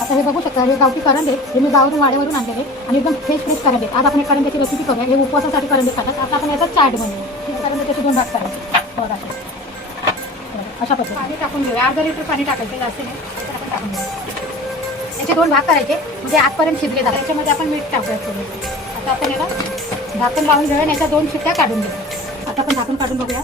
आता हे बघू शकता, हे गावठी करंदे हे मी गावावरून वाड्यावरून आणलेले आणि एकदम फ्रेश करंदे. आज आपण एक करंद्याची रेसिपी करूया. हे उपवासासाठी करंदे खातात. आता आपण याचा चाट बनवूया. हे करंद्याचे 2 भाग करायचे. बघा अशा पद्धतीने पाणी टाकून घेऊया. अर्धा लिटर पाणी टाकायचं, जास्त नाही. तर आपण टाकून घेऊया. याचे 2 भाग करायचे म्हणजे आतपर्यंत शिजले जातात. त्याच्यामध्ये आपण मीठ टाकूया थोडं. आता आपण याला झाकण लावून घेऊया आणि याच्या 2 शिट्ट्या काढून घेऊया. आता आपण झाकण काढून बघूया.